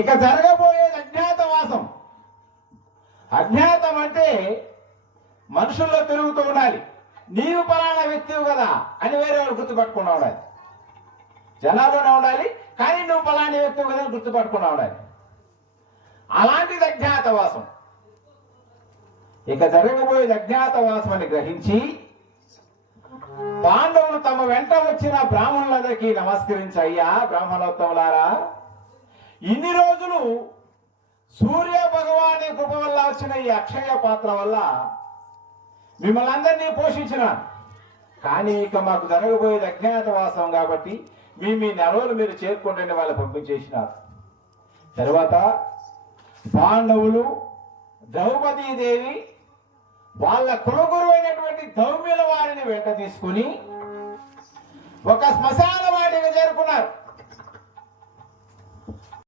ఇక జరగబోయేది అజ్ఞాతవాసం. అజ్ఞాతం అంటే మనుషుల్లో తిరుగుతూ ఉండాలి. నీవు పలానా వ్యక్తివి కదా అని వేరే వాళ్ళు గుర్తుపట్టుకున్నా ఉండాలి. జనాల్లోనే ఉండాలి, కానీ నువ్వు పలానా వ్యక్తివి కదా అని గుర్తుపట్టుకున్నా ఉండాలి. అలాంటిది అజ్ఞాతవాసం. ఇక జరగబోయేది అజ్ఞాతవాసం అని గ్రహించి పాండవులు తమ వెంట వచ్చిన బ్రాహ్మణులందరికీ నమస్కరించి, అయ్యా బ్రాహ్మణోత్తములారా, ఇన్ని రోజులు సూర్య భగవాని కృప వల్ల వచ్చిన ఈ అక్షయ పాత్ర వల్ల మిమ్మల్ని అందరినీ పోషించిన, కానీ ఇక మాకు జరగబోయేది అజ్ఞాతవాసం కాబట్టి మీ నెలలు మీరు చేరుకుంటే వాళ్ళు పంపించేసినారు. తర్వాత పాండవులు ద్రౌపదీదేవి వాళ్ళ కులగురు అయినటువంటి ధౌమ్యుల వారిని వెంట తీసుకుని ఒక శ్మశాన వాటికి చేరుకున్నారు.